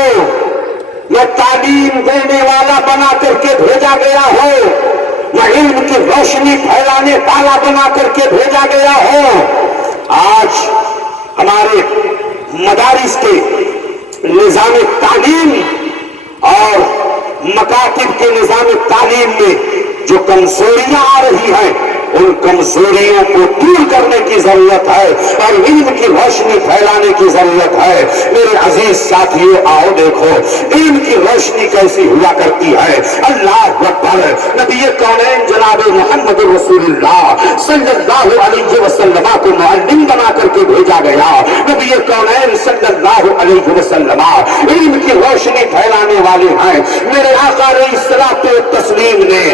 ہو یا تعلیم دینے والا بنا کر کے بھیجا گیا ہو یا علم کی روشنی پھیلانے والا بنا کر کے بھیجا گیا ہو، آج ہمارے مدارس کے نظام تعلیم اور مکاتب کے نظام تعلیم میں جو کمزوریاں آ رہی ہیں ان کمزوریوں کو دور کرنے کی ضرورت ہے اور علم کی روشنی پھیلانے کی ضرورت ہے۔ میرے عزیز ساتھیو، آؤ دیکھو علم کی روشنی کیسی ہوا کرتی ہے۔ اللہ اکبر، نبی کونین جناب محمد رسول اللہ صلی اللہ علیہ وسلم کو معلم بنا کر کے بھیجا گیا۔ نبی کونین صلی اللہ علیہ وسلم علم کی روشنی پھیلانے والے ہیں۔ میرے آقا علیہ الصلوۃ والتسلیم نے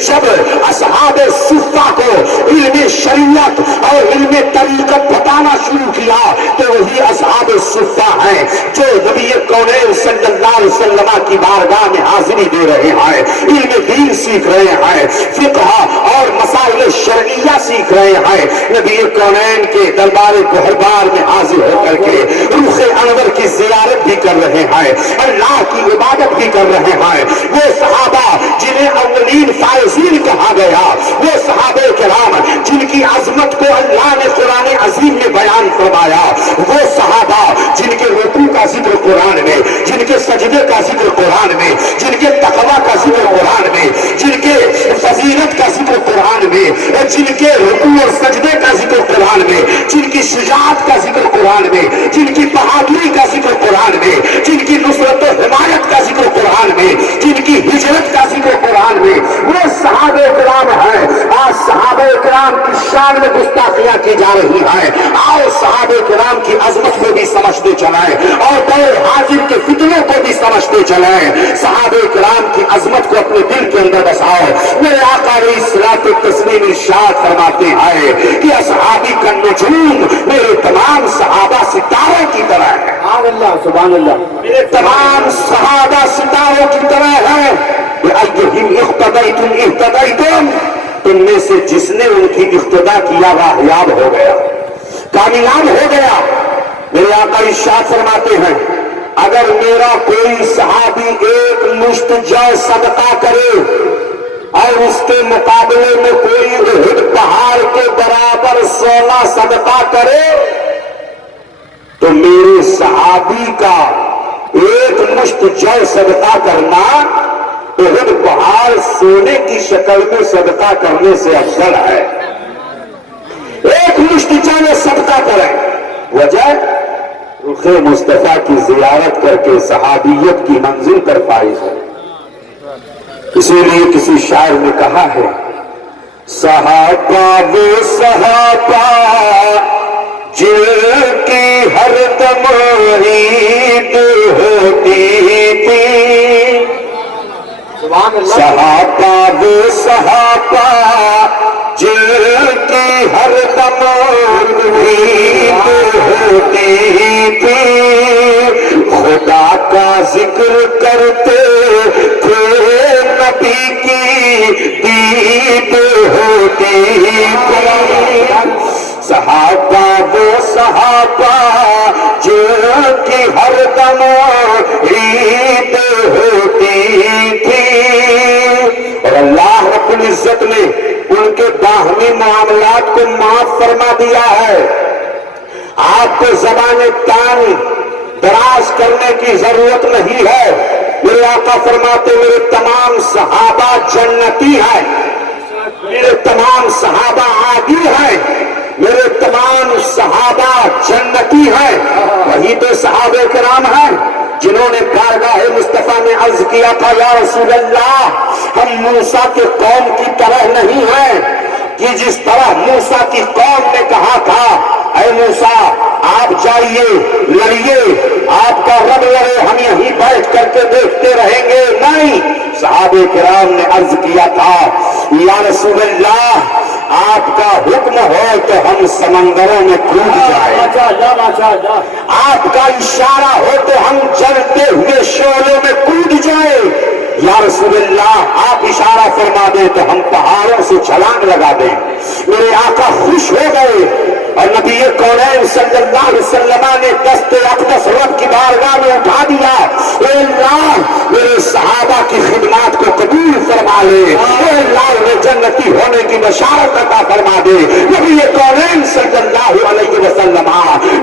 جب اصحاب صفہ کو علم شریعت اور علم طریقت بتانا شروع کیا تو وہی اصحاب صفہ ہیں جو نبی کونین صلی اللہ علیہ وسلم کی بارگاہ میں حاضری دے رہے ہیں، علم دین سیکھ رہے ہیں، فقہ اور مسائل شرعیہ سیکھ رہے ہیں، نبی کونین کے دربار گہربار میں حاضر ہو کر کے روح انور کی زیارت بھی کر رہے ہیں، اللہ کی عبادت بھی کر رہے ہیں۔ وہ صحابہ جنہیں اولین فائزین کہا گیا، وہ صحابہ کرام جن کی عظمت کو اللہ نے قرآن عظیم میں بیان فرمایا، وہ صحابہ جن کے رکوع کا ذکر قرآن میں، جن کے سجدے کا ذکر قرآن میں، جن کے تقویٰ کا ذکر قرآن میں، جن کے فضیلت کا ذکر قرآن میں، جن کے رکوع اور سجدے کا ذکر قرآن میں، جن کی شجاعت کا ذکر قرآن میں، جن کی بہادری کا ذکر قرآن میں، جن کی نصرت و حمایت کا ذکر قرآن میں، جن کی ہجرت کا ذکر قرآن میں، وہ صحابہ کرام ہیں۔ آج صحابہ کرام کی شان میں گستاخیاں کی جا رہی ہیں، آؤ صحابہ کرام کی عظمت کو بھی سمجھتے چلائیں اور دور حاضر کے فتنوں کو بھی سمجھتے چلائیں۔ صحابہ کرام کی عظمت کو اپنے دل کے اندر بساؤ۔ میرے آقا علیہ الصلوۃ والتسلیم ارشاد فرماتے ہیں کہ اصحابی کا نجوم میرے تمام صحابہ ستاروں کی طرح ہے۔ سبحان اللہ، میرے تمام صحابہ ستاروں کی طرح ہیں۔ بِأَيِّهِمْ اقْتَدَيْتُمْ اهْتَدَيْتُمْ، تم میں سے جس نے ان کی اقتدا کیا راہیاب ہو گیا، کامیاب ہو گیا۔ میرے آقا ارشاد فرماتے ہیں اگر میرا کوئی صحابی ایک مشت جو صدقہ کرے اور اس کے مقابلے میں کوئی احد پہاڑ کے برابر سونا صدقہ کرے تو میرے صحابی کا ایک مشت جو صدقہ کرنا احد پہاڑ سونے کی شکل میں صدقہ کرنے سے افضل ہے۔ ایک مشت جو صدقہ کریں، وجہ رخ مصطفیٰ کی زیارت کر کے صحابیت کی منزل پر فائز ہے۔ اسی لیے کسی شاعر نے کہا ہے صحابہ وہ صحابہ جن کی ہر دم عید ہوتی تھی، صحابہ وہ صحابہ جن کی ہر دم عید ہوتی تھی، خدا کا ذکر کرتے تھے نبی کی دید ہوتی تھی، صحابہ وہ صحابہ جن کی ہر دم عید ہوتی تھی۔ اور اللہ رب العزت نے ان کے باہمی معاملات کو معاف فرما دیا ہے۔ آپ کو زبان تان دراز کرنے کی ضرورت نہیں ہے۔ میرے آقا فرماتے میرے تمام صحابہ جنتی ہیں، میرے تمام صحابہ عادل ہیں، میرے تمام صحابہ جنتی ہیں۔ وہی تو صحابہ کرام ہیں جنہوں نے بارگاہ مصطفیٰ میں عرض کیا تھا یا رسول اللہ ہم موسیٰ کے قوم کی طرح نہیں ہیں کہ جس طرح موسیٰ کی قوم نے کہا تھا اے موسیٰ آپ جائیے لڑیے، آپ کا رب لڑے، ہم یہیں بیٹھ کر کے دیکھتے رہیں گے۔ نہیں، صحابہ کرام نے عرض کیا تھا یا رسول اللہ آپ کا حکم ہو تو ہم سمندروں میں کود جائیں، آپ کا اشارہ ہو تو ہم جلتے ہوئے شعلوں میں کود جائیں، یا رسول اللہ آپ اشارہ فرما دیں تو ہم پہاڑوں سے چھلانگ لگا دیں۔ میرے آقا خوش ہو گئے اور نبی کونین صلی اللہ علیہ وسلم نے دست اقدس رب کی بارگاہ میں اٹھا دیا فرما لے، اے اللہ انہیں جنتی ہونے کی بشارت عطا فرما دے۔ نبی کونین صلی اللہ علیہ وسلم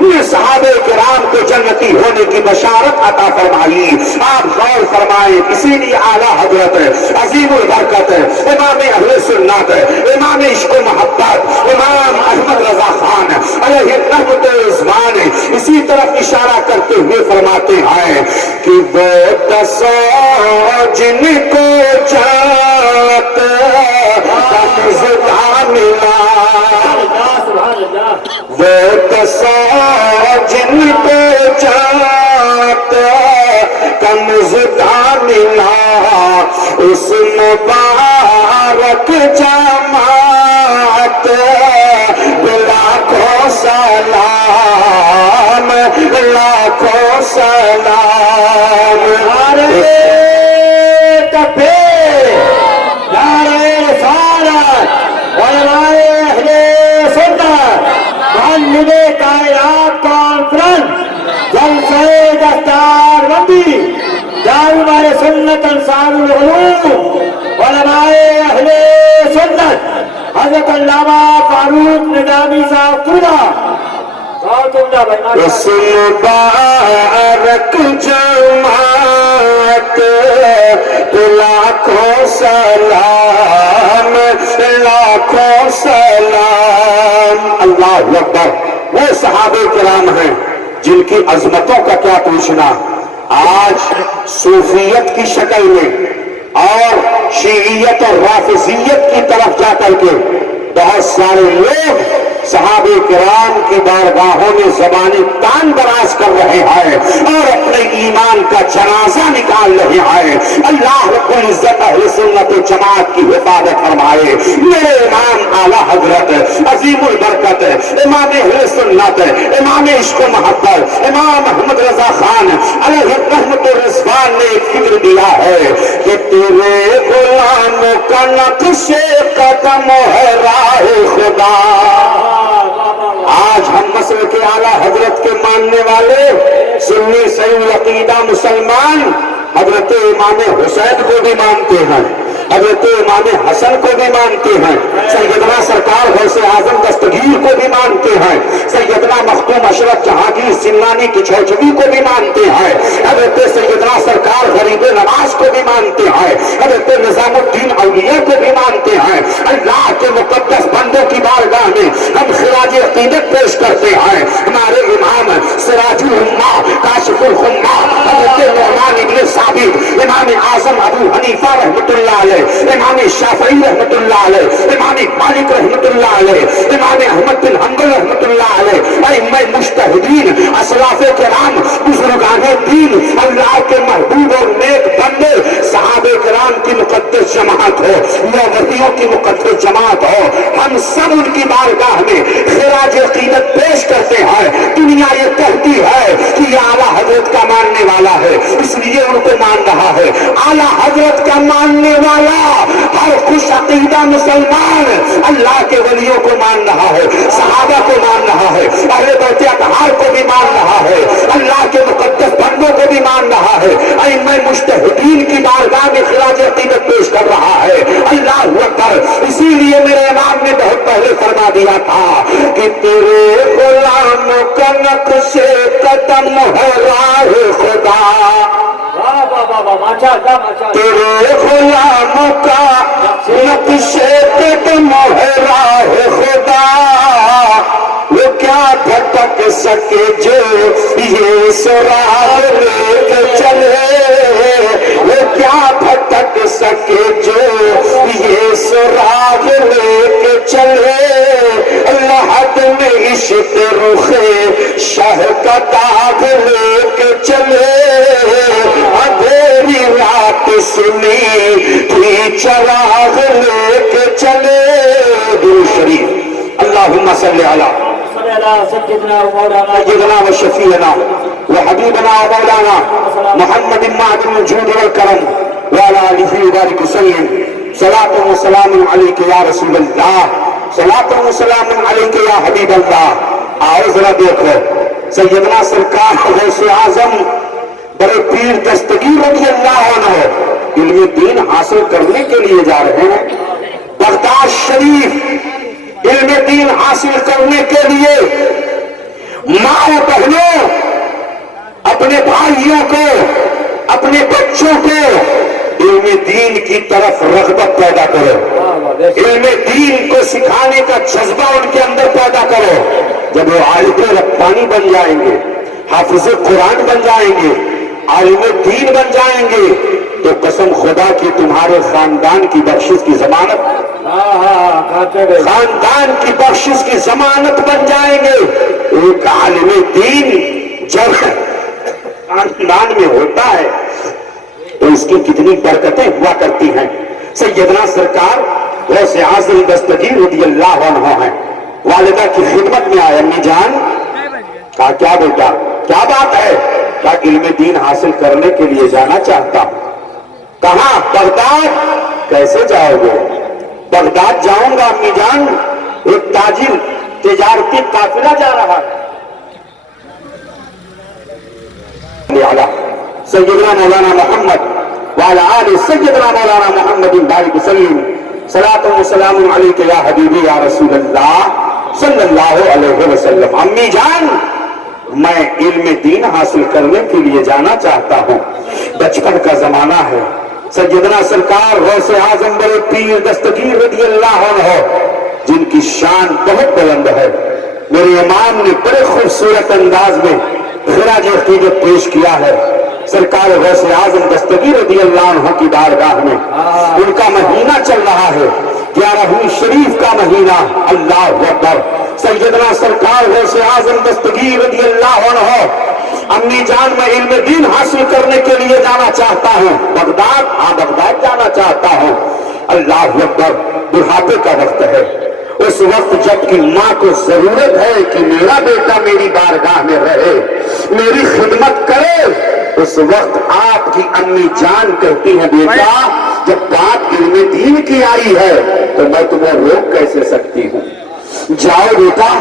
نے صحابہ کرام کو جنتی ہونے کی بشارت عطا فرمائی۔ آپ غور فرمائیں، اسی لیے اعلیٰ حضرت عظیم البرکت امام اہل سنت، امام عشق و محبت، امام احمد رضا خان علیہ رحمت عثمان اسی طرف اشارہ کرتے ہوئے فرماتے ہیں کہ وہ دسو جن کو جات کمزدہ ملا، وہ دسو جن کو جات کمزدہ ملا، اس مبارک جماعت لاکھوں سلام، لاکھوں سلام۔ نعرہ تکبیر، نعرہ رسالت، علماء اہل سنت، معلم کائنات کانفرنس، جلسہ دستار بندی، دارالمعارف سنت انصار العلوم، علماء اہل سنت، حضرت علامہ فاروق نظامی صاحب طلبہ، اس مبارک جماعت لاکھوں سلام، لاکھوں سلام۔ اللہ اکبر۔ وہ صحابہ کرام ہیں جن کی عظمتوں کا کیا پوچھنا، آج صوفیت کی شکل میں اور شیعیت اور رافضیت کی طرف جا کر کے بہت سارے لوگ صحابہ کرام کی بارگاہوں میں زبان تان دراز کر رہے ہیں اور اپنے ایمان کا جنازہ نکال رہے ہیں۔ اللہ رب العزت اہل سنت و جماعت کی حفاظت فرمائے۔ میرے امام اعلیٰ حضرت عظیم البرکت امام اہل سنت، امام عشق و محبت، امام احمد رضا خان علیہ رحمت الرضوان نے ایک فکر دیا ہے کہ تیرے غلاموں کا نقش قدم ہے راہ خدا۔ آج ہم مسلک اعلیٰ حضرت کے ماننے والے سنی صحیح العقیدہ مسلمان حضرت امام حسین کو بھی مانتے ہیں، حضرت امام حسن کو بھی مانتے ہیں، سیدنا سرکار غوث اعظم دستگیر کو بھی مانتے ہیں، سیدنا مختوم اشرف جہانگیر سمنانی کی چھوچوی کو بھی مانتے ہیں، حضرت سیدنا سرکار غریب نواز کو بھی مانتے ہیں، حضرت نظام الدین اولیاء کو بھی مانتے ہیں۔ اللہ کے مقدس بندوں کی بارگاہ میں ہم خراج عقیدت پیش کرتے ہیں۔ ہمارے امام سراج الامہ کاشف الغمہ حضرت نعمان ابن ثابت، امام اعظم ابو حنیفہ رحمۃ اللہ علیہ، امام شافعی رحمۃ اللہ علیہ، امام مالک رحمۃ اللہ علیہ، امام احمد بن حنبل رحمۃ اللہ علیہ، ائمہ مجتہدین، اسلاف کرام، بزرگان دین، اللہ کے محبوب اور نیک بندے، صحابہ کرام کی مقدس جماعت ہو یا ولیوں کی مقدس جماعت ہو، ہم سب ان کی بارگاہ میں خراج عقیدت پیش کرتے ہیں۔ دنیا یہ کہتی ہے کہ یہ اعلیٰ حضرت کا ماننے والا ہے، اس لیے ان کو مان رہا ہے۔ اعلیٰ حضرت کا ماننے والا ہر خوش عقیدہ مسلمان اللہ کے ولیوں کو مان رہا ہے، صحابہ کو مان رہا ہے، اہل بیت اطہار کو بھی مان رہا ہے، اللہ کے مقدس بندوں کو بھی مان رہا ہے، ائمہ مجتہدین کی بارگاہ میں خراج عقیدت پیش کر رہا ہے۔ اللہ اکبر۔ اسی لیے میرے امام نے بہت پہلے فرما دیا تھا کہ تیرے غلاموں کا نقش قدم ہے راہ خدا، تیرے غلاموں کا نقش قدم ہے راہ خدا، وہ کیا بھٹک سکے جو یہ سراغ لے کے چلے، وہ کیا بھٹک سکے جو یہ سراغ لے کے چلے، لحد میں عشق رخ شہ کا داغ لے کے چلے، اندھیری رات سنی تھی چراغ لے کے چلے۔ درود شریف۔ اللہم صلی علی سیدنا و شفیعنا و حبیبنا و مولانا محمد معدن الجود والکرم وعلی آلہ وبارک وسلم۔ صلاۃ و سلام علیک یا رسول اللہ، صلاۃ و سلام علیک یا حبیب اللہ۔ آؤ ذرا دیکھو، سیدنا سرکار غوث اعظم بڑے پیر دستگیر رضی اللہ عنہ علم دین حاصل کرنے کے لیے جا رہے ہیں بغداد شریف علم دین حاصل کرنے کے لیے ماں بہنوں اپنے بھائیوں کو اپنے بچوں کو علم دین کی طرف رغبت پیدا کرو علم دین کو سکھانے کا جذبہ ان کے اندر پیدا کرو جب وہ عالم ربانی بن جائیں گے حافظ قرآن بن جائیں گے عالم دین بن جائیں گے تو قسم خدا کی تمہارے خاندان کی بخشش کی ضمانت خاندان کی بخشش کی ضمانت بن جائیں گے ایک عالم دین جب خاندان میں ہوتا ہے تو اس کی کتنی برکتیں ہوا کرتی ہیں سیدنا سرکار غوث اعظم دستگیر رضی اللہ عنہ ہیں والدہ کی خدمت میں آئے امی جان کہا کیا بیٹا کیا بات ہے کیا علم دین حاصل کرنے کے لیے جانا چاہتا ہوں کہاں بغداد کیسے جاؤ گے بغداد جاؤں گا امی جان ایک تاجر تجارتی قافلہ جا رہا ہے سیدنا مولانا محمد وعلى آل سیدنا مولانا محمد بارک وسلم صلاۃ و سلام علیک یا حبیبی یا رسول اللہ صلی اللہ علیہ وسلم امی جان میں علم دین حاصل کرنے کے لیے جانا چاہتا ہوں بچپن کا زمانہ ہے سیدنا سرکار غوث اعظم بڑے پیر دستگیر رضی اللہ عنہ جن کی شان بہت بلند ہے میرے امام نے بڑے خوبصورت انداز میں خراج عقیدت پیش کیا ہے سرکار غوث اعظم دستگیر رضی اللہ عنہ کی بارگاہ میں ان کا مہینہ چل رہا ہے 11ویں شریف کا مہینہ اللہ اکبر سیدنا سرکار غوث اعظم دستگیر رضی اللہ عنہ امی جان میں علم دین حاصل کرنے کے لیے جانا چاہتا ہوں بغداد ہاں بغداد جانا چاہتا ہوں اللہ اکبر بڑھاپے کا وقت ہے اس وقت جب کہ ماں کو ضرورت ہے کہ میرا بیٹا میری بارگاہ میں رہے میری خدمت کرے اس وقت آپ کی امی جان کہتی ہے بیٹا جب بات علم دین کی آئی ہے تو میں تمہیں روک کیسے سکتی ہوں جاؤ بیٹا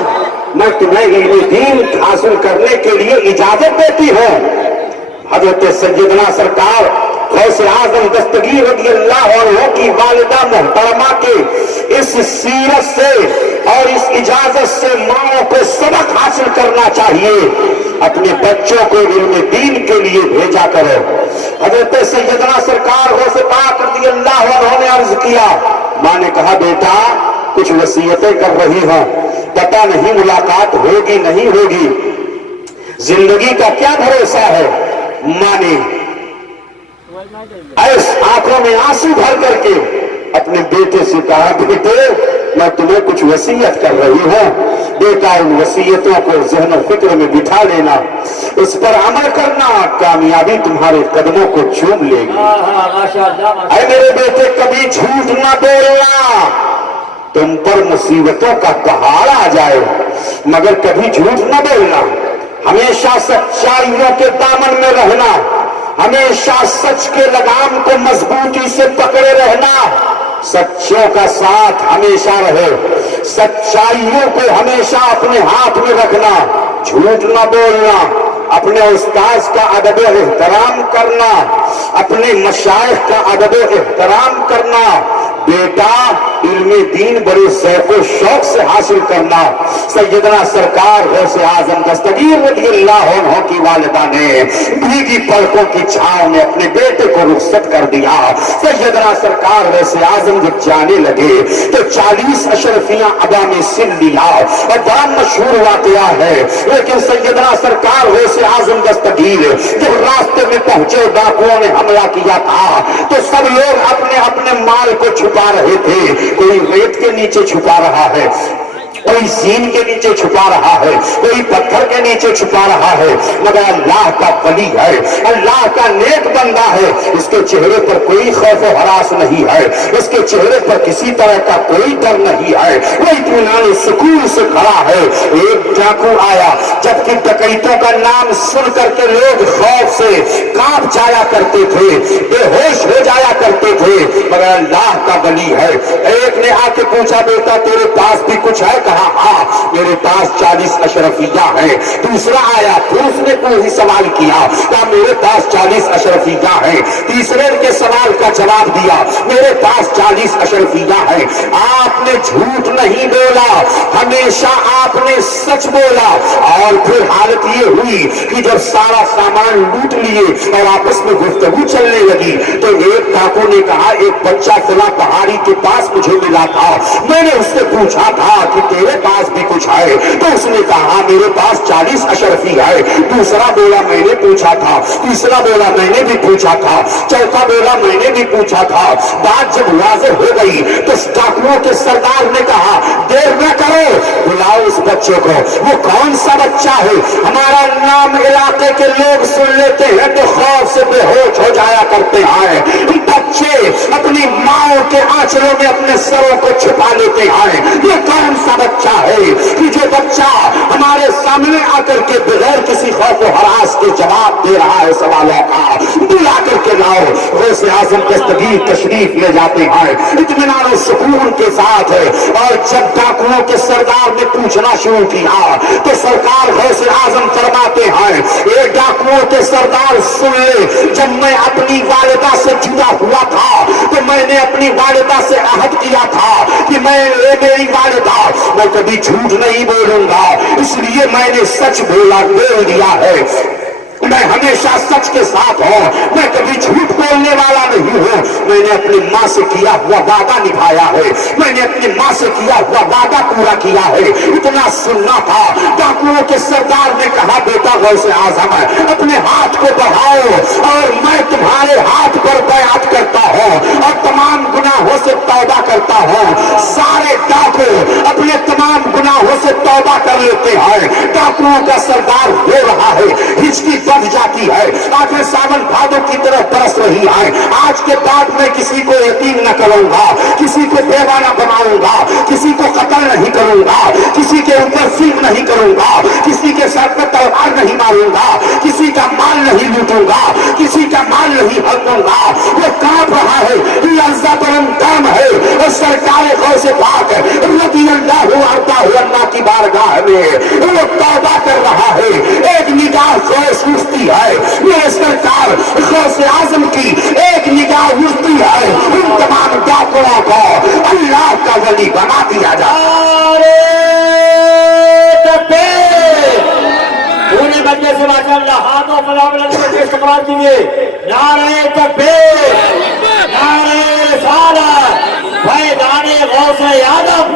میں تمہیں علم دین حاصل کرنے کے لیے اجازت دیتی ہوں حضرت سیدنا سرکار غوث اعظم دستگیر رضی اللہ عنہ کی والدہ محترمہ کے اس سیرت سے اور اس اجازت سے ماں کو سبق حاصل کرنا چاہیے اپنے بچوں کو علم دین کے لیے بھیجا کرو حضرت سیدنا سرکار غوث پاک رضی اللہ عنہ نے عرض کیا ماں نے کہا بیٹا کچھ وصیتیں کر رہی ہوں پتہ نہیں ملاقات ہوگی نہیں ہوگی زندگی کا کیا بھروسہ ہے ماں نے ایس آنکھوں میں آنسو بھر کر کے اپنے بیٹے سے کہا بیٹے میں تمہیں کچھ وصیت کر رہی ہوں بیٹا ان وصیتوں کو ذہن و فکر میں بٹھا لینا اس پر عمل کرنا کامیابی تمہارے قدموں کو چوم لے گی اے میرے بیٹے کبھی جھوٹ نہ بولنا تم پر مصیبتوں کا پہاڑ آ جائے مگر کبھی جھوٹ نہ بولنا ہمیشہ سچائیوں کے دامن میں رہنا ہمیشہ سچ کے لگام کو مضبوطی سے پکڑے رہنا سچوں کا ساتھ ہمیشہ رہے سچائیوں کو ہمیشہ اپنے ہاتھ میں رکھنا جھوٹ نہ بولنا اپنے استاذ کا ادب و احترام کرنا اپنے مشائخ کا ادب و احترام کرنا بیٹا علم دین بڑے ذوق و شوق سے حاصل کرنا سیدنا سرکار غوث اعظم دستگیر رضی اللہ عنہ کی والدہ نے بھیگی پلکوں کی چھاؤں میں اپنے بیٹے کو رخصت کر دیا سیدنا سرکار غوث اعظم جب جانے لگے تو 40 اشرفیاں ادا میں سن لیا اور بڑا مشہور واقعہ ہے لیکن سیدنا سرکار غوث اعظم دستگیر جب راستے میں پہنچے ڈاکوؤں نے حملہ کیا تھا تو سب لوگ اپنے اپنے مال کو چھپا رہے تھے کوئی ریت کے نیچے چھپا رہا ہے کوئی زین کے نیچے چھپا رہا ہے کوئی پتھر کے نیچے چھپا رہا ہے مگر اللہ کا ولی ہے اللہ کا نیک بندہ ہے اس کے چہرے پر کوئی خوف و ہراس نہیں ہے اس کے چہرے پر کسی طرح کا کوئی ڈر نہیں ہے وہ اطمینان سکون سے کھڑا ہے ایک ڈاکو آیا جبکہ ڈکیتوں کا نام سن کر کے لوگ خوف سے کانپ جایا کرتے تھے بے ہوش ہو جایا کرتے تھے مگر اللہ کا ولی ہے ایک نے آ کے پوچھا بیٹا تیرے پاس بھی کچھ ہے کہا ہاں میرے پاس 40 اشرفیہ ہیں دوسرا آیا پھر اس نے کوئی سوال کیا کہا میرے پاس 40 اشرفیہ ہیں تیسرے کے سوال کا جواب دیا، میرے پاس 40 اشرفیہ ہے۔ آپ نے جھوٹ نہیں بولا، ہمیشہ آپ نے سچ بولا۔ اور پھر حالت یہ ہوئی کہ جب سارا سامان لوٹ لیے اور آپس میں گفتگو چلنے لگی تو ایک ڈاکو نے کہا ایک بچہ فلاں پہاڑی کے پاس مجھے ملا تھا، میں نے اس سے پوچھا تھا کہ تیرے پاس بھی کچھ ہے؟ تو اس نے کہا میرے پاس 40 اشرفی ہے۔ دوسرا بولا میں نے پوچھا تھا، تیسرا بولا میں نے بھی پوچھا تھا، چوتھا بولا میں نے بھی پوچھا تھا۔ بات جب واضح ہو گئی تو ڈاکوؤں کے سردار نے کہا دیر نہ کرو، بلاؤ اس بچے کو۔ وہ کون سا بچہ ہے؟ ہمارا نام علاقے کے لوگ سن لیتے ہیں تو خوف سے بے ہوش ہو جایا کرتے ہیں۔ بچے اپنی ماں کے آنچلوں میں اپنے سروں کو چھپا لیتے ہیں۔ یہ کون سا بچہ ہے کہ جو بچہ ہمارے سامنے آ کر کے بغیر کسی خوف و ہراس کے جواب دے رہا ہے سوالوں کا؟ بلا کر کے لاؤ۔ غوث اعظم دستگیر تشریف لے جاتے ہیں اطمینان و سکون کے ساتھ، اور جب ڈاکوؤں کے سردار نے پوچھنا شروع کیا تو سرکار غوث اعظم فرماتے ہیں اے ڈاکوؤں کے سردار سن لے، جب میں اپنی والدہ سے جدا ہوا تھا تو میں نے اپنی والدہ سے عہد کیا تھا کہ میری والدہ میں کبھی جھوٹ نہیں بولوں گا، اس لیے میں نے سچ بول دیا ہے۔ میں ہمیشہ سچ کے ساتھ ہوں، میں کبھی جھوٹ بولنے والا نہیں ہوں۔ میں نے اپنی ماں سے کیا ہوا وعدہ نبھایا ہے، میں نے اپنی ماں سے کیا ہوا وعدہ پورا کیا ہے۔ اتنا سننا تھا۔ ڈاکوؤں کے سردار نے کہا بیٹا غوث اعظم اپنے ہاتھ کو بڑھاؤ اور میں تمہارے ہاتھ پر بیعت کرتا ہوں اور تمام گناہوں سے توبہ کرتا ہوں۔ سارے ڈاکو اپنے تمام گناہوں سے توبہ کر لیتے ہیں۔ ڈاکوؤں کا سردار ہو رہا ہے، ہچکی بڑھ جاتی ہے، آنکھیں ساون بھادوں کی طرف برس رہی ہیں۔ آج کے بعد میں کسی کو یتیم نہ کروں گا، کسی کو بیوہ نہ بناؤں گا، کسی کو قتل نہیں کروں گا، کسی کے اوپر ظلم نہیں کروں گا، کسی کے سر پر تلوار نہیں ماروں گا، کسی کا مال نہیں لوٹوں گا، کسی کا مال نہیں ہڑپوں گا۔ وہ کانپ رہا ہے، یہ عزت اور اندام ہے، اور سرکار غوث پاک رضی اللہ کی بارگاہ میں وہ توبہ کر رہا ہے۔ ایک نگاہ خواہش اٹھتی ہے، میرے سرکار غوث اعظم کی ایک نگاہ اٹھتی ہے، ان تمام ڈاکوؤں کو اللہ کا ولی بنا دیا جائے۔ پورے بچے سے ماشاء اللہ ہاتھوں فلاں کے استقبال کیجیے۔ نعرہ تکبیر، نعرہ رسالت، فیضان غوث اعظم،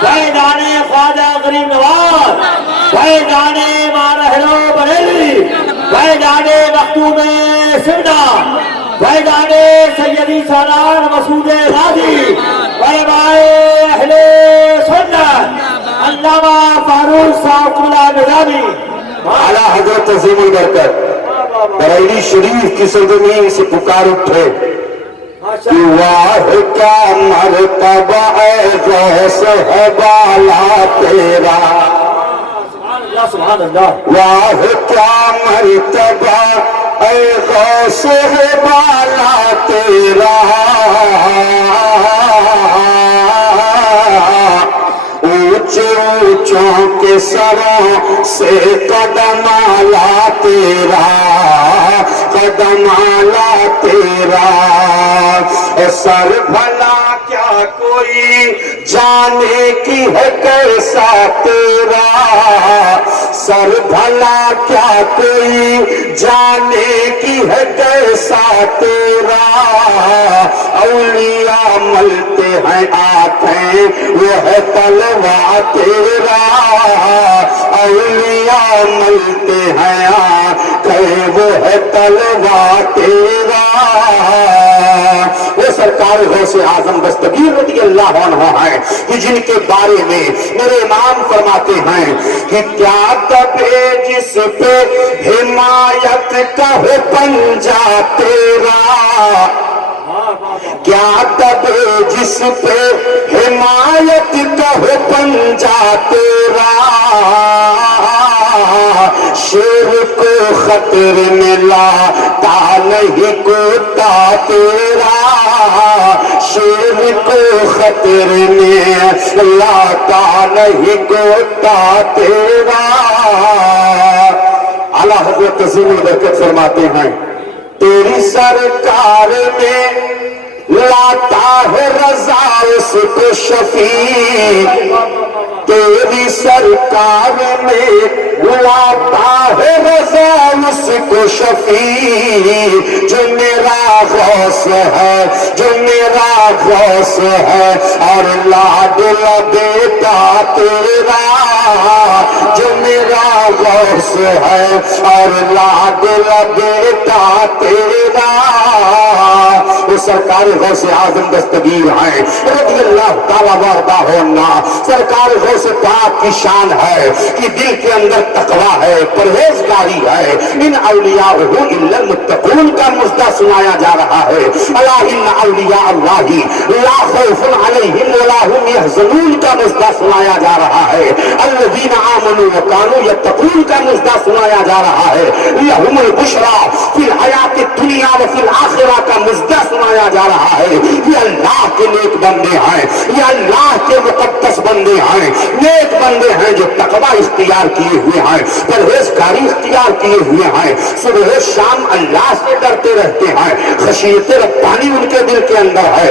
فیضان خواجہ غریب نواز، فیضان مارحلو بریلوی، فیضان مختوم سمنا، فیضان سیدی سالار مسعود غازی، علماء اہل سنت علامہ فاروق صاحب قبلہ نظامی، اعلیٰ حضرت عظیم البرکت بریلی شریف کی سرزمین سے پکار اٹھے کہ واہ کیا مرتبہ اے غوث ہے بالا تیرا، سبحان اللہ، واہ کیا مرتبہ اے غوث ہے بالا تیرا، اونچے اونچوں کے سروں سے قدم آلا تیرا، قدم آلا تیرا، سر بھلا کیا کوئی جانے کی ہے کیسا تیرا، سر بھلا کیا کوئی جانے کی ہے کیسا تیرا، اولیاء ملتے ہیں آنکھیں وہ ہے تلوار تیرا، اولیاء ملتے ہیں آنکھیں وہ ہے تلوار تیرا۔ وہ سرکار غوث اعظم دستگیر رضی اللہ عنہ ہیں کہ جن کے بارے میں میرے امام فرماتے ہیں کہ کیا دبے جس پہ حمایت کا ہو پنجا تیرا، کیا دبے جس پہ حمایت کا ہو پنجا تیرا، شیر کو خطر میں لاتا نہیں کوتا تیرا، شیر کو خطر میں لاتا نہیں کوتا تیرا۔ اعلیٰ حضرت عظیم البرکت فرماتے ہیں تیری سرکار میں لاتا ہے رضا اس کو شفیع، تیری سرکار میں لاتا ہے رضا اس کو شفیع، جو میرا غوث ہے، جو میرا غوث ہے، اور لاڈلا بیٹا تیرا، جو میرا غوث ہے اور لاڈلا بیٹا تیرا، وہ سرکار غوث اعظم دستگیر ہیں رضی اللہ تعالیٰ وارضاہ۔ سرکار غوث پاک کی شان ہے کہ دل کے اندر تقویٰ ہے، پرہیزگاری ہے۔ ان اولیاء الا المتقون کا مژدہ سنایا جا رہا ہے۔ الا ان اولیاء اللہ لا خوف علیہم ولا هم يحزنون کا مژدہ سنایا جا رہا ہے۔ الذین آمنوا وکانوا یتقون کا مژدہ سنایا جا رہا ہے۔ لہم البشریٰ فی الحیات الدنیا وفی الآخرہ کا مژدہ سنایا جا رہا ہے۔ یہ اللہ کے نیک بندے ہیں، یہ اللہ کے مقدس بندے ہیں، نیک بندے ہیں جو تقویٰ اختیار کیے ہوئے ہیں، پرہیزگاری اختیار کیے ہوئے ہیں، صبح شام اللہ سے ڈرتے رہتے ہیں، خشیت ربانی ان کے دل کے اندر ہے،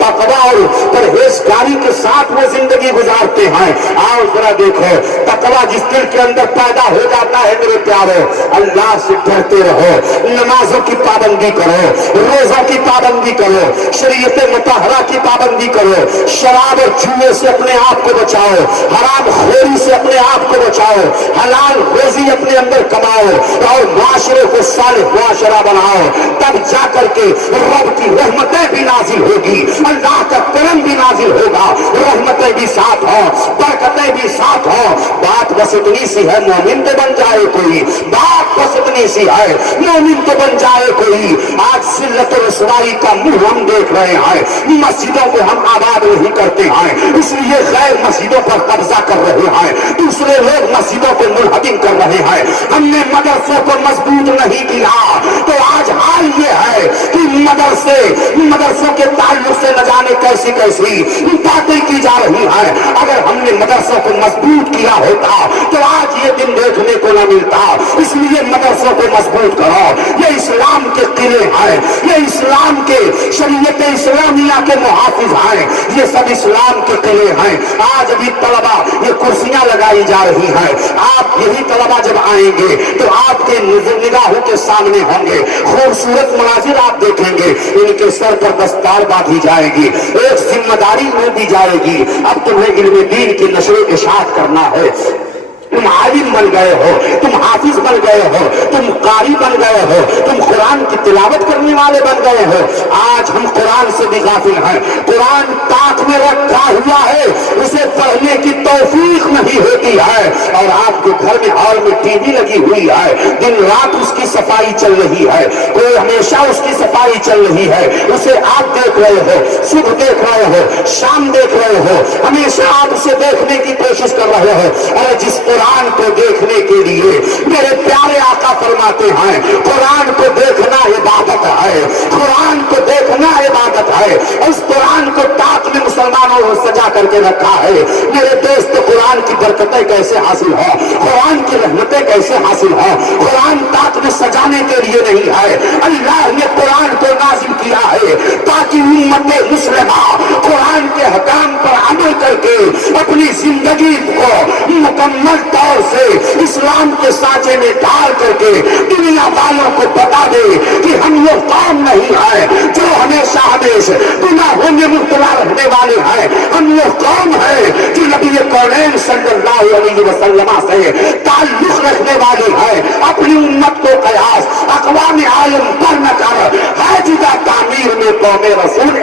تقویٰ اور پرہیزگاری کے ساتھ وہ زندگی گزارتے ہیں۔ آؤ ذرا دیکھو، تقویٰ جس دل کے اندر پیدا ہو جاتا ہے میرے پیارو، اللہ سے ڈرتے رہو، نمازوں کی پابندی کرو، روزوں کی پابندی کرو، شریعت مطہرہ کی پابندی کرو، شراب اور جوئے سے اپنے آپ کو بچاؤ، حرام خوری سے اپنے آپ کو بچاؤ، حلال روزی اپنے اندر کماؤ اور معاشرے کو صالح معاشرہ بناؤ، تب جا کر کے رب کی رحمتیں بھی نازل ہوگی، اللہ کا کرم بھی نازل ہوگا، رحمتیں بھی ساتھ ہوں، برکتیں بھی ساتھ ہوں۔ بات بس اتنی سی ہے، مومن تو بن جائے کوئی، بات بس اتنی سی ہے، مومن تو بن جائے کوئی۔ آج ذلت و رسوائی کا منہ ہم دیکھ رہے ہیں، مسجدوں کو ہم آباد نہیں کرتے ہیں، اس لیے غیر مسجدوں پر قبضہ کر رہے ہیں، دوسرے لوگ مسجدوں کو منہدم کر رہے ہیں۔ ہم نے مدرسوں کو مضبوط نہیں کیا تو آج حال یہ ہے کہ مدرسوں کے تعلق سے نہ جانے کیسی کیسی باتیں کی جا رہی ہیں۔ اگر ہم نے مدرسوں کو مضبوط کیا ہوتا تو آج یہ دن دیکھنے کو نہ ملتا۔ اس لیے مدرسوں کو مضبوط کرو، یہ اسلام کے قلعے ہیں، یہ اسلام کے شریعت اسلامیہ کے محافظ ہیں، یہ سب اسلام کے قلعے ہیں۔ آج ابھی طلبہ یہ کرسیاں لگائی جا رہی ہیں، آپ یہی طلبہ جب آئیں گے تو آپ کے نگاہوں کے سامنے ہوں گے، خوبصورت مناظر آپ دیکھیں گے، ان کے سر پر دستار باندھی جائے گی، ایک ذمہ داری میں دی جائے گی، اب تمہیں علم دین کی نشر و اشاعت کرنا ہے۔ تم عالم بن گئے ہو، تم حافظ بن گئے ہو، تم قاری بن گئے ہو، تم قرآن کی تلاوت کرنے والے بن گئے ہو۔ آج ہم قرآن سے بھی غافل ہیں، قرآن تاک میں رکھا ہوا ہے، اسے پڑھنے کی توفیق نہیں ہوتی ہے، اور آپ کے گھر میں ہال میں ٹی وی لگی ہوئی ہے، دن رات اس کی صفائی چل رہی ہے، کوئی ہمیشہ اس کی صفائی چل رہی ہے، اسے آپ دیکھ رہے ہو، صبح دیکھ رہے ہو، شام دیکھ رہے ہو، ہمیشہ آپ اسے دیکھنے کی کوشش کر رہے ہو۔ اور جس قرآن کو دیکھنے کے لیے میرے پیارے آقا فرماتے ہیں قرآن کو دیکھنا عبادت ہے، قرآن کو دیکھنا عبادت ہے، اس قرآن کو تاک میں مسلمانوں نے سجا کر کے رکھا ہے۔ میرے دوست، قرآن کی برکتیں کیسے حاصل ہوں، قرآن کی رحمتیں کیسے حاصل ہوں؟ قرآن تاک میں سجانے کے لیے نہیں ہے، اللہ نے قرآن کو نازل کیا ہے تاکہ امت مسلمہ قرآن کے حکام پر عمل کر کے اپنی زندگی کو مکمل طور سے اسلام کے سانچے میں ڈال کر کے دنیا والوں کو بتا دے کہ ہم وہ قوم نہیں ہے جو ہمیشہ گناہوں میں مبتلا رہنے والے ہیں، ہم وہ قوم ہے جو نبی کونین صلی اللہ علیہ وسلم سے تعلق رکھنے والی ہے۔ اپنی امت کو قیاس اقوام عالم پر نہ کر، ہے جدا تعمیر میں قوم رسول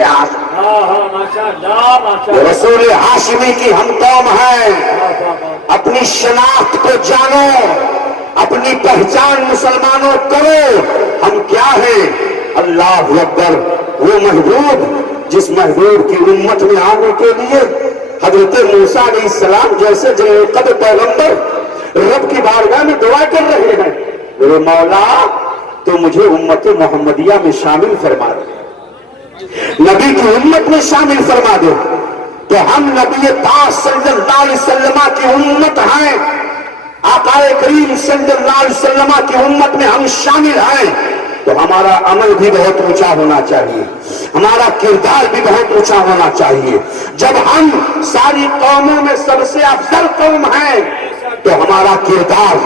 رسول ہاشمی کی ہم قوم ہیں۔ اپنی شناخت کو جانو، اپنی پہچان مسلمانوں کرو، ہم کیا ہیں؟ اللہ اکبر۔ وہ محبوب جس محبوب کی امت میں آنے کے لیے حضرت موسیٰ علیہ السلام جیسے جلیل القدر پیغمبر رب کی بارگاہ میں دعا کر رہے ہیں، میرے مولا تو مجھے امت محمدیہ میں شامل فرما دے، نبی کی امت میں شامل فرما دے، تو ہم نبی پاک صلی اللہ علیہ وسلم کی امت ہیں، آقا کریم صلی اللہ علیہ وسلم کی امت میں ہم شامل ہیں۔ تو ہمارا عمل بھی بہت اونچا ہونا چاہیے، ہمارا کردار بھی بہت اونچا ہونا چاہیے۔ جب ہم ساری قوموں میں سب سے افضل قوم ہیں تو ہمارا کردار،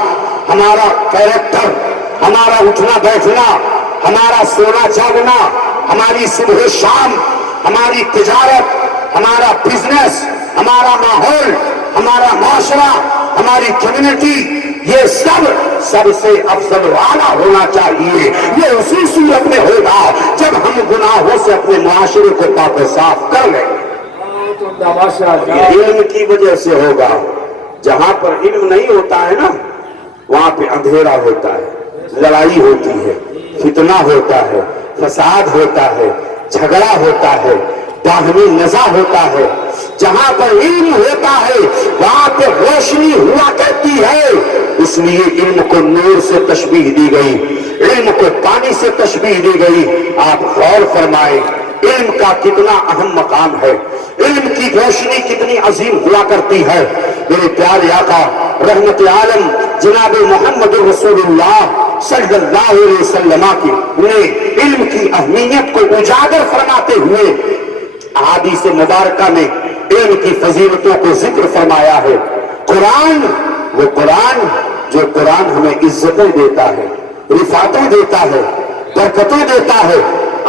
ہمارا کیریکٹر، ہمارا اٹھنا بیٹھنا، ہمارا سونا جاگنا، ہماری صبح شام، ہماری تجارت، ہمارا بزنس، ہمارا ماحول، ہمارا معاشرہ، ہماری کمیونٹی، یہ سب سے افضل والا ہونا چاہیے۔ یہ اسی صورت میں ہوگا جب ہم گناہوں سے اپنے معاشرے کو پاک و صاف کر لیں۔ یہ علم کی وجہ سے ہوگا۔ جہاں پر علم نہیں ہوتا ہے نا، وہاں پہ اندھیرا ہوتا ہے، لڑائی ہوتی ہے، فتنہ ہوتا ہے، فساد ہوتا ہے، جھگڑا ہوتا ہے، باہمی نزاع ہوتا ہے۔ جہاں پر علم ہوتا ہے وہاں پہ روشنی ہوا کرتی ہے، اس لیے علم کو نور سے تشبیہ دی گئی، علم کو پانی سے تشبیہ دی گئی۔ آپ غور فرمائیں علم کا کتنا اہم مقام ہے، علم کی روشنی کتنی عظیم ہوا کرتی ہے۔ میرے پیارے آقا رحمت عالم جناب محمد رسول اللہ صلی اللہ علیہ وسلم نے علم کی اہمیت کو اجاگر فرماتے ہوئے احادیث مبارکہ میں علم کی فضیلتوں کو ذکر فرمایا ہے۔ قرآن، وہ قرآن جو قرآن ہمیں عزتیں دیتا ہے، رفعتیں دیتا ہے، برکتیں دیتا ہے۔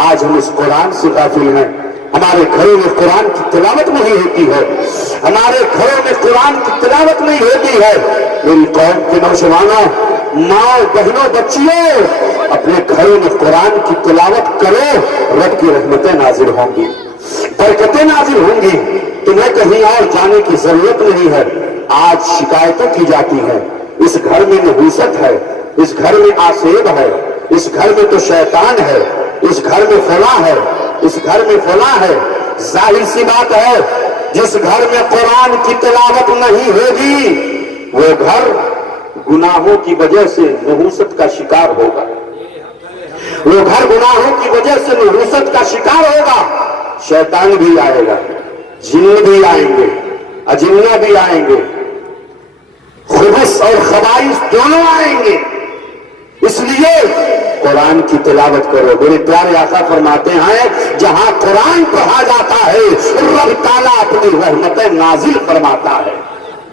آج ہم اس قرآن سے غافل ہیں۔ ہمارے گھروں میں قرآن کی تلاوت نہیں ہوتی ہے، ہمارے گھروں میں قرآن کی تلاوت نہیں ہوتی ہے۔ میری قوم کے نوجوانوں، ماں، بہنوں، بچیوں، اپنے گھروں میں قرآن کی تلاوت کرو، رب کی رحمتیں نازل ہوں گی، برکتیں نازل ہوں گی، تمہیں کہیں اور جانے کی ضرورت نہیں ہے۔ آج شکایتیں کی جاتی ہیں، اس گھر میں نحوست ہے، اس گھر میں آسیب ہے، اس گھر میں تو شیطان ہے، اس گھر میں فلاں ہے، اس گھر میں فلاں ہے۔ ظاہر سی بات ہے جس گھر میں قرآن کی تلاوت نہیں ہوگی وہ گھر گناہوں کی وجہ سے نحوست کا شکار ہوگا، وہ گھر گناہوں کی وجہ سے نحوست کا شکار ہوگا۔ شیطان بھی آئے گا، جن بھی آئیں گے، اجنیاں بھی آئیں گے، خبث اور خبائث دونوں آئیں گے۔ اس لیے قرآن کی تلاوت کرو۔ میرے پیارے آقا فرماتے ہیں جہاں قرآن پڑھا جاتا ہے رب تعالیٰ اپنی رحمتیں نازل فرماتا ہے،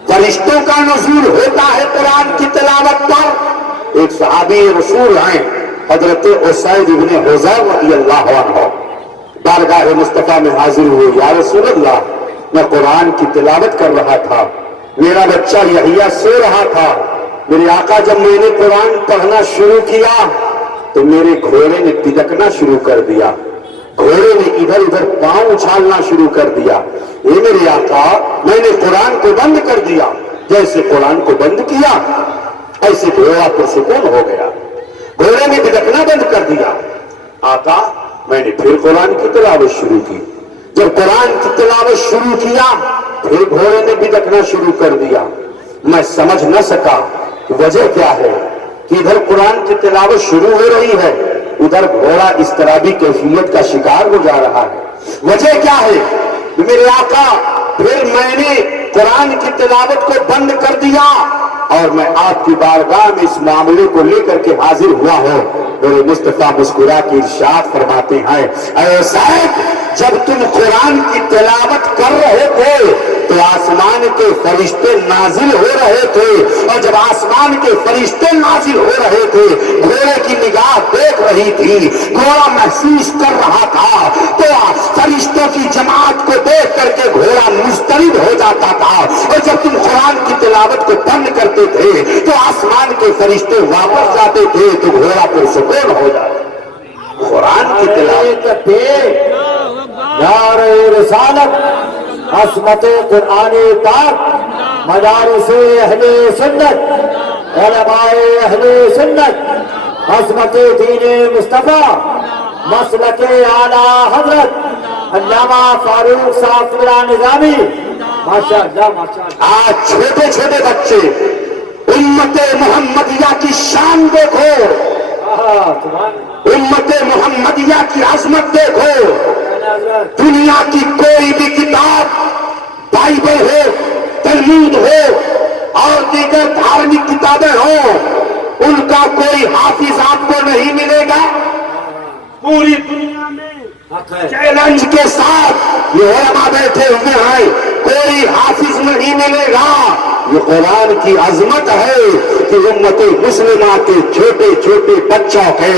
فرشتوں کا نزول ہوتا ہے قرآن کی تلاوت پر۔ ایک صحابی رسول ہیں حضرت اسید ابن حضیر رضی اللہ عنہ، بارگاہ مصطفیٰ میں حاضر ہوئے، یا رسول اللہ میں قرآن کی تلاوت کر رہا تھا، میرا بچہ یحییٰ سو رہا تھا، میرے آقا جب میں نے قرآن پڑھنا شروع کیا تو میرے گھوڑے نے پدکنا شروع کر دیا، گھوڑے نے ادھر ادھر پاؤں اچھالنا شروع کر دیا۔ اے میرے آقا میں نے قرآن کو بند کر دیا، جیسے قرآن کو بند کیا ایسے گھوڑا پرسکون ہو گیا، گھوڑے نے پدکنا بند کر دیا۔ آقا میں نے پھر قرآن کی تلاوت شروع کی، جب قرآن کی تلاوت شروع کیا پھر گھوڑے نے پدکنا شروع کر دیا۔ میں سمجھ نہ سکا وجہ کیا ہے کہ ادھر قرآن کی تلاوت شروع ہو رہی ہے، ادھر گھوڑا اس طرح بھی کیفیت کا شکار ہو جا رہا ہے، وجہ کیا ہے؟ میرے آقا پھر میں نے قرآن کی تلاوت کو بند کر دیا اور میں آپ کی بارگاہ میں اس معاملے کو لے کر کے حاضر ہوا ہوں۔ میرے مصطفیٰ مسکرا کے ارشاد فرماتے ہیں اے صاحب جب تم قرآن کی تلاوت کر رہے تھے تو آسمان کے فرشتے نازل ہو رہے تھے، اور جب آسمان کے فرشتے نازل ہو رہے تھے گھوڑے کی نگاہ دیکھ رہی تھی، گھوڑا محسوس کر رہا تھا، تو فرشتوں کی جماعت کو دیکھ کر کے گھوڑا مضطرب ہو جاتا تھا، اور جب تم قرآن کی تلاوت کو بند کرتے تھے تو آسمان کے فرشتے واپس جاتے تھے تو گھوڑا پرسکون ہو جاتا۔ قرآن کی تلاوت نعرہ رسالت، عصمت قرآن پاک، مدارس اہل سنت، علماء اہل سنت، عصمت دین مصطفیٰ، مسلک اعلیٰ حضرت علامہ فاروق صاحب نظامی، ماشاءاللہ ماشاءاللہ۔ آج چھوٹے چھوٹے بچے امت محمدیہ کی شان دیکھو، امت محمدیہ کی عظمت دیکھو۔ دنیا کی کوئی بھی کتاب، بائبل ہو، تلمود ہو اور دیگر دھارمک کتابیں ہوں، ان کا کوئی حافظ آپ کو نہیں ملے گا دنیا میں حق ہے چیلنج کے ساتھ یہ علماء بیٹھے ہوئے ہیں، کوئی حافظ نہیں ملے گا۔ یہ قرآن کی عظمت ہے کہ امت مسلمہ کے چھوٹے چھوٹے بچوں کے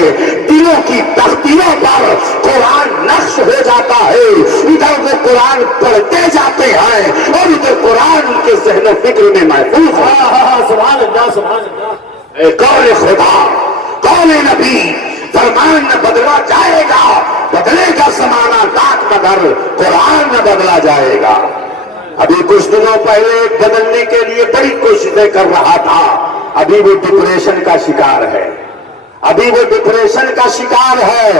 دلوں کی تختیوں پر قرآن نقش ہو جاتا ہے، ادھر وہ قرآن پڑھتے جاتے ہیں اور ادھر قرآن کے ذہن و فکر میں محفوظ ہے۔ سبحان اللہ سبحان اللہ۔ اے قول خدا، قول نبی، فرمان نہ بدلا جائے گا، بدلے گا زمانہ لاکھ مگر قرآن نہ بدلا جائے گا۔ ابھی کچھ دنوں پہلے بدلنے کے لیے بڑی کوششیں کر رہا تھا، ابھی وہ ڈپریشن کا شکار ہے، ابھی وہ ڈپریشن کا شکار ہے۔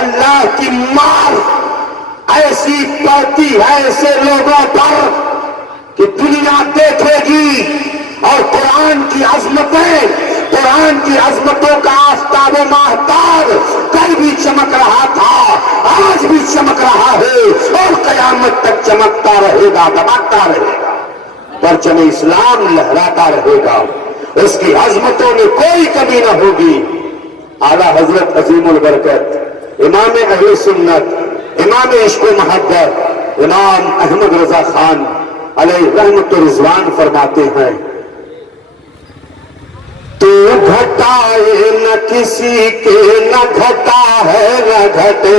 اللہ کی مار ایسی پڑتی ہے ایسے لوگوں پر کہ دنیا دیکھے گی اور قرآن کی عظمتیں، قرآن کی عظمتوں کا آفتاب و ماہتاب کل بھی چمک رہا تھا، آج بھی چمک رہا ہے اور قیامت تک چمکتا رہے گا، دمکتا رہے گا، پرچم اسلام لہراتا رہے گا، اس کی عظمتوں میں کوئی کمی نہ ہوگی۔ اعلیٰ حضرت عظیم البرکت امام اہل سنت، امام عشق و محبت، امام احمد رضا خان علیہ رحمت و رضوان فرماتے ہیں، تو گھٹائے نہ کسی کے نہ گھٹا ہے نہ گھٹے،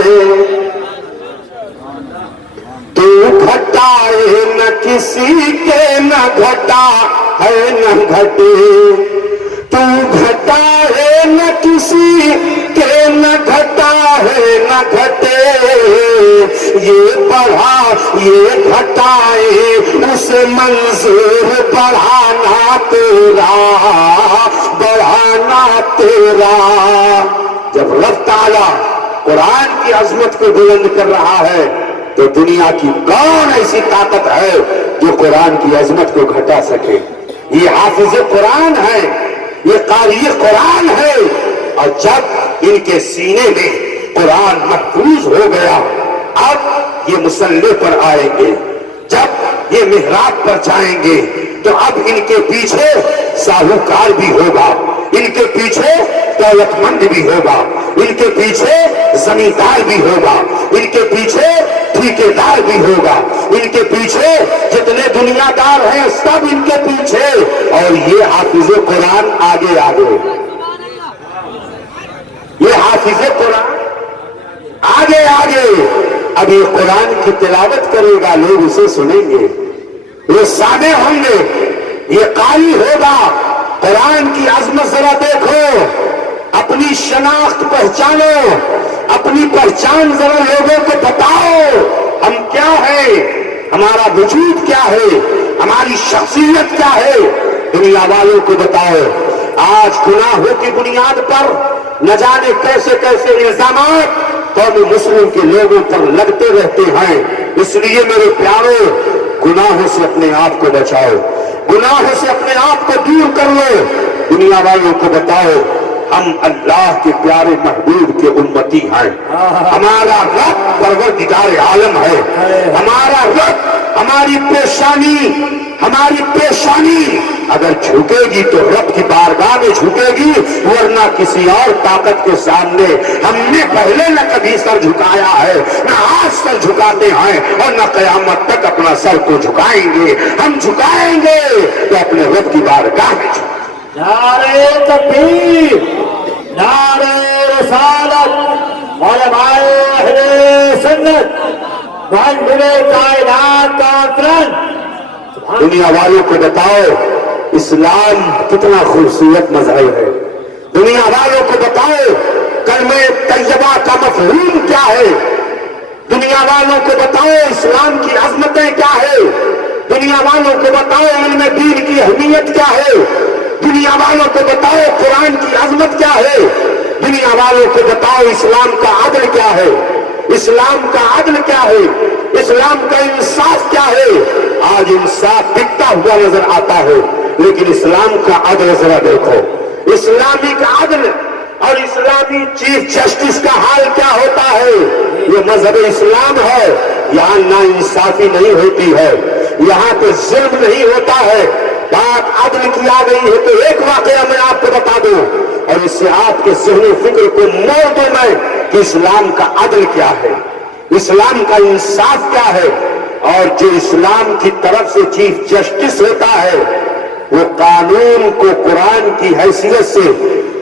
تو گھٹائے نہ کسی کے نہ گھٹا ہے نہ گھٹے، تو گھٹائے نہ کسی کے نہ گھٹا ہے نہ گھٹے، یہ بڑھا یہ گھٹائے اسے منظور بڑھانا تیرا، بڑھانا تیرا۔ جب رب تعالیٰ قرآن کی عظمت کو بلند کر رہا ہے تو دنیا کی کون ایسی طاقت ہے جو قرآن کی عظمت کو گھٹا سکے؟ یہ حافظ قرآن ہے، یہ قاری قرآن ہے، اور جب ان کے سینے میں قرآن محفوظ ہو گیا، اب یہ مصلی پر آئیں گے، جب یہ محراب پر جائیں گے تو اب ان کے پیچھے ساہوکار بھی ہوگا، ان کے پیچھے دولت مند بھی ہوگا، ان کے پیچھے زمیندار بھی ہوگا، ان کے پیچھے ٹھیکیدار بھی ہوگا، ان کے پیچھے جتنے دنیا دار ہیں سب ان کے پیچھے، اور یہ حافظ قرآن آگے آگے، یہ حافظ قرآن آگے آگے۔ اب یہ قرآن کی تلاوت کرے گا، لوگ اسے سنیں گے، یہ سامع ہوں گے، یہ قاری ہوگا۔ قرآن کی عظمت ذرا دیکھو، اپنی شناخت پہچانو، اپنی پہچان ذرا لوگوں کو بتاؤ، ہم کیا ہیں، ہمارا وجود کیا ہے، ہماری شخصیت کیا ہے، دنیا والوں کو بتاؤ۔ آج گناہوں کی بنیاد پر نہ جانے کیسے کیسے الزامات قوم مسلم کے لوگوں پر لگتے رہتے ہیں، اس لیے میرے پیارو گناہوں سے اپنے آپ کو بچاؤ، گناہوں سے اپنے آپ کو دور کر لو، دنیا والوں کو بتاؤ ہم اللہ کے پیارے محبوب کے امتی ہیں، ہمارا رب پروردگار عالم ہے، ہمارا رب ہماری پیشانی اگر جھکے گی تو رب کی بارگاہ میں جھکے گی، ورنہ کسی اور طاقت کے سامنے ہم نے پہلے نہ کبھی سر جھکایا ہے، نہ آج سر جھکاتے ہیں، اور نہ قیامت تک اپنا سر کو جھکائیں گے۔ ہم جھکائیں گے تو اپنے رب کی بارگاہ میں جھکائیں گے۔ نعرے تکبیر، نعرے رسالت، علماء اہل سنت، محمد کائنات کانفرنس۔ دنیا والوں کو بتاؤ اسلام کتنا خوبصورت مذہب ہے، دنیا والوں کو بتاؤ کلمہ طیبہ کا مفہوم کیا ہے، دنیا والوں کو بتاؤ اسلام کی عظمتیں کیا ہے، دنیا والوں کو بتاؤ علم دین کی اہمیت کیا ہے، دنیا والوں کو بتاؤ قرآن کی عظمت کیا ہے، دنیا والوں کو بتاؤ اسلام کا عدل کیا ہے، اسلام کا عدل کیا ہے، اسلام کا انصاف کیا ہے۔ آج انصاف بکتا ہوا نظر آتا ہے، لیکن اسلام کا عدل ذرا دیکھو، اسلامی کا عدل اور اسلامی چیف جسٹس کا حال کیا ہوتا ہے۔ یہ مذہب اسلام ہے، یہاں نا انصافی نہیں ہوتی ہے، یہاں پہ ظلم نہیں ہوتا ہے، بات عدل کی آ گئی ہے تو ایک واقعہ میں آپ کو بتا دوں اور اس سے آپ کے ذہن و فکر کو موڑ دوں میں کہ اسلام کا عدل کیا ہے، اسلام کا انصاف کیا ہے، اور جو اسلام کی طرف سے چیف جسٹس ہوتا ہے وہ قانون کو قرآن کی حیثیت سے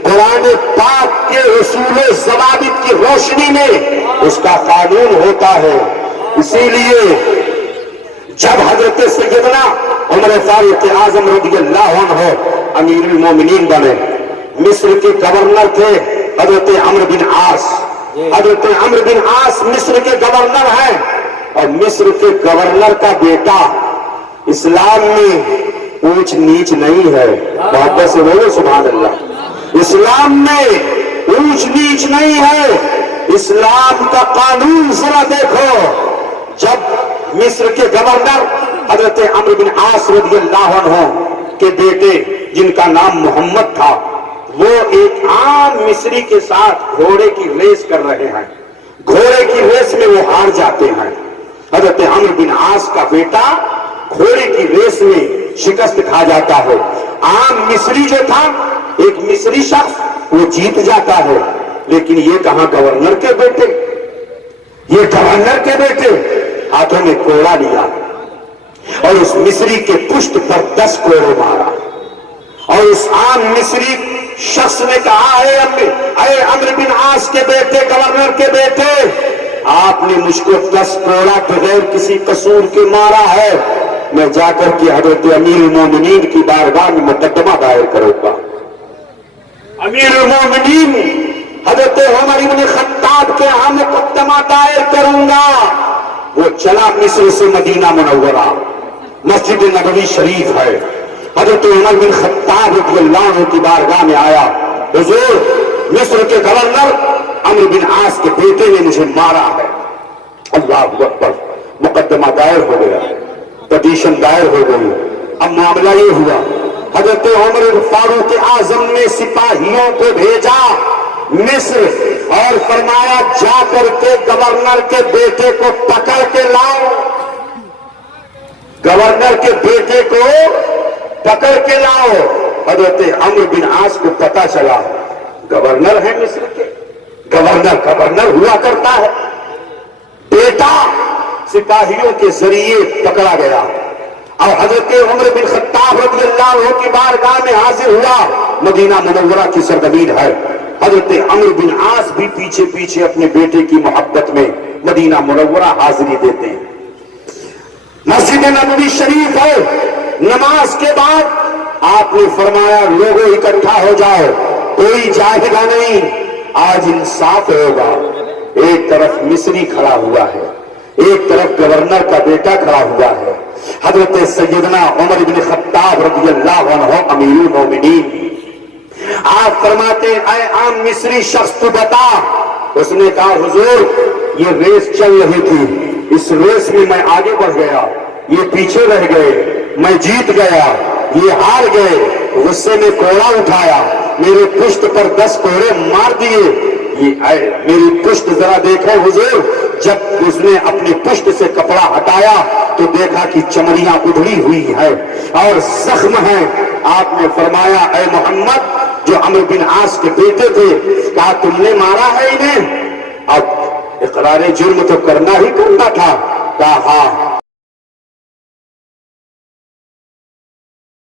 قرآن پاک کے اصول و ضوابط کی روشنی میں اس کا قانون ہوتا ہے۔ اسی لیے جب حضرت سیدنا عمر فاروق اعظم رضی اللہ عنہ امیر المومنین بنے، مصر کے گورنر تھے حضرت عمرو بن عاص۔ حضرت عمرو بن عاص مصر کے گورنر ہیں، اور مصر کے گورنر کا بیٹا اسلام میں اونچ نیچ نہیں ہے، محبت سے بولو سبحان اللہ۔ اسلام میں اونچ نیچ نہیں ہے، اسلام کا قانون ذرا دیکھو۔ جب مصر کے گورنر حضرت عمرو بن عاص رضی اللہ عنہ کے بیٹے جن کا نام محمد تھا، وہ ایک عام مصری کے ساتھ گھوڑے کی ریس کر رہے ہیں، گھوڑے کی ریس میں وہ ہار جاتے ہیں۔ حضرت عمرو بن عاص کا بیٹا گھوڑے کی ریس میں شکست کھا جاتا ہے۔ عام مصری جو تھا، ایک مصری شخص، وہ جیت جاتا ہے، لیکن یہ کہاں گورنر کے بیٹے، یہ گورنر کے بیٹے ہاتھوں میں کوڑا لیا اور اس مصری کے پشت پر 10 کوڑے مارا، اور اس عام مصری شخص نے کہا اے عمرو بن عاص کے بیٹے، گورنر کے بیٹے، آپ نے مجھ کو 10 کوڑا بغیر کسی قصور کے مارا ہے، میں جا کر کے حضرت امیر المومنین کی بارگاہ میں مقدمہ دائر کروں گا۔ امیر المومنین حضرت عمر بن خطاب کے ہاں مقدمہ دائر کروں گا۔ وہ چلا مصر سے مدینہ منورہ، مسجد نبوی شریف ہے، حضرت عمر بن خطاب رضی اللہ عنہ کی بارگاہ میں آیا، حضور مصر کے گورنر عمرو بن عاص کے بیٹے نے مجھے مارا ہے۔ اللہ اکبر، مقدمہ دائر ہو گیا، پٹیشن دائر ہو گئی۔ اب معاملہ یہ ہوا، حضرت عمر فاروق اعظم نے سپاہیوں کو بھیجا مصر اور فرمایا جا کر کے گورنر کے بیٹے کو پکڑ کے لاؤ، گورنر کے بیٹے کو پکڑ کے لاؤ۔ حضرت عمرو بن عاص کو پتا چلا گورنر ہے مصر کے، گورنر ہوا کرتا ہے، بیٹا سپاہیوں کے ذریعے پکڑا گیا، اور حضرت عمر بن خطاب رضی اللہ عنہ کی بارگاہ میں حاضر ہوا۔ مدینہ منورہ کی سرزمین ہے، حضرت عمرو بن عاص بھی پیچھے پیچھے اپنے بیٹے کی محبت میں مدینہ منورہ حاضری دیتے ہیں۔ مسجد نبوی شریف ہے، نماز کے بعد آپ نے فرمایا لوگوں اکٹھا ہو جاؤ، کوئی جائے گا نہیں، آج انصاف ہوگا۔ ایک طرف مصری کھڑا ہوا ہے، ایک طرف گورنر کا بیٹا کھڑا ہوا ہے، حضرت سیدنا عمر بن خطاب رضی اللہ عنہ امیر المومنین۔ آپ فرماتے اے عام مصری شخص تو بتا۔ اس نے کہا حضور یہ ریس چل رہی تھی، اس ریس میں میں آگے بڑھ گیا، یہ پیچھے رہ گئے، میں جیت گیا، یہ ہار گئے، غصے میں کوڑا اٹھایا، میرے پشت پر 10 کوڑے مار دیے۔ یہ اے میری پشت ذرا دیکھو حضور۔ جب اس نے اپنی پشت سے کپڑا ہٹایا تو دیکھا کہ چمڑیاں ادھڑی ہوئی ہے اور زخم ہیں۔ آپ نے فرمایا اے محمد، جو عمرو بن عاص کے بیٹے تھے، کہا تم نے مارا ہے انہیں؟ اب اقرار جرم تو کرنا ہی کرنا تھا۔ کہا ہاں